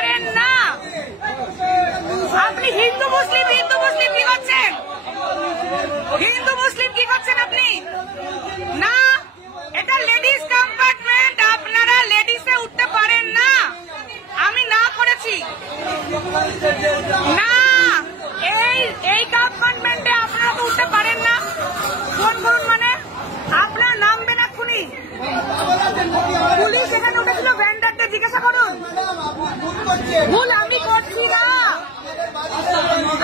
পারেন না। আপনি হিন্দু মুসলিম কি করছেন? হিন্দু মুসলিম কি করছেন আপনি? না, এটা লেডিস কম্পার্টমেন্ট, আপনারা লেডিসে উঠতে পারেন না। আমি না করেছি না, এই কম্পার্টমেন্টে আপনারা তো উঠতে পারেন না। ফোন করুন, মানে আপনার নামবেন এক্ষুনি। পুলিশ এখানে উঠেছিল, ভেন্ডারকে জিজ্ঞাসা করুন। ভুল আমি করছি না।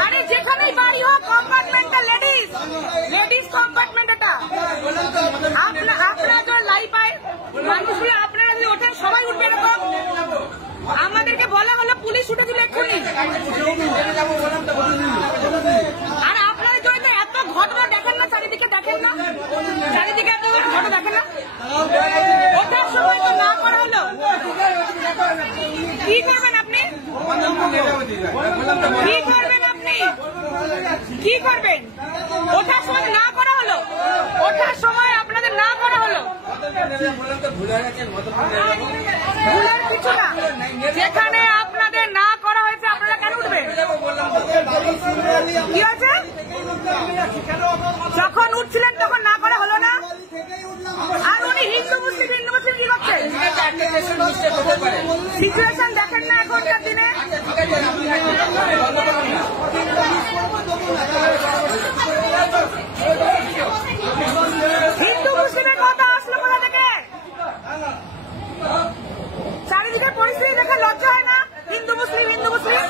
আরে যেখানেই বাড়ি হোক, কম্পার্টমেন্টটা লেডিস কম্পার্টমেন্ট। এটা আপনারা তো লাইভ পায় মানুষগুলো, আপনারা যদি ওঠেন সবাই উঠবে এরকম। আমাদেরকে বলা হলো পুলিশ উঠেছিল এক্ষুনি। আর আপনারা যদি এত ঘটনা দেখেন না, চারিদিকে দেখেন না, চারিদিকে এত ঘটনা দেখেন না, ওঠার সময় তো না করা হলো। কি করবেন আপনি? কি করবেন আপনি? কি করবেন? ওঠার সময় না করা হলো, ওঠার সময় আপনাদের না করা হলো। ভুলের কিছু না, যেখানে আপনাদের না করা হয়েছে আপনারা কেন উঠবেন? কি হয়েছে? যখন উঠছিলেন তখন না করা হলো না। আর উনি হিন্দু মুসলিম কি করছেন? সিচুয়েশন দেখেন না এখনকার দিনে। হিন্দু মুসলিমের কথা আসলো কোথা থেকে? চারিদিকে পরিস্থিতি দেখে লজ্জা হয় না? হিন্দু মুসলিম হিন্দু মুসলিম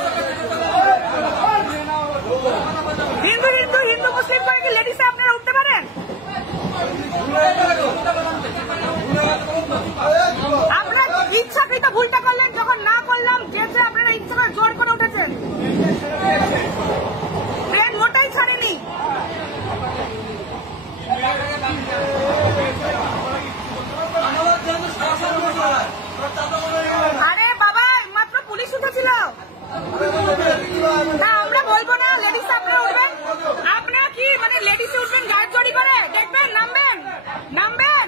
করে কি লেডিসে আপনারা উঠতে পারেন? আপনারা ইচ্ছাকৃত ভুলটা করলেন, যখন না করলাম যেতে আপনারা ইচ্ছা করে জোর করে উঠেছেন। ট্রেন মোটাই ছাড়েনি। আরে বাবা, মাত্র পুলিশ উঠেছিল। না, আমরা বলবো না লেডিস আপনারা উঠবেন। আপনারা কি মানে লেডিসে উঠবেন গাড়ি চড়ি করে? দেখবেন, নামবেন নামবেন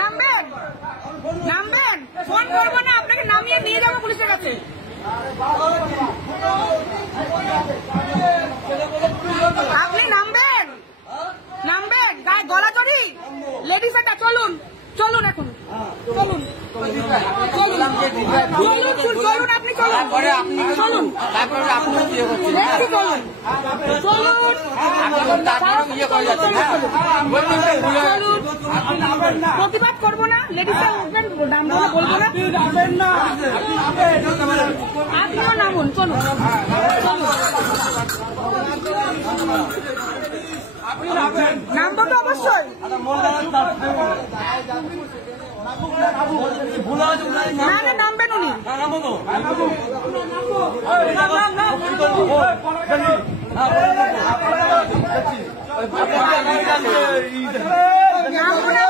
নামবেন নামবেন। ফোন করবো না, আপনাকে নামিয়ে নিয়ে যাবো পুলিশের কাছে। আপনি নামবেন গায়ে গলা চড়ি লেডিস একটা। চলুন এখন, চলুন আপনি চলুন প্রতিবাদ করবো না, লেডিসরা উঠবেন, বলবো না। আপনিও নামুন, চলুন। নামবো তো অবশ্যই। না, নামবেন উনি। নামবো না।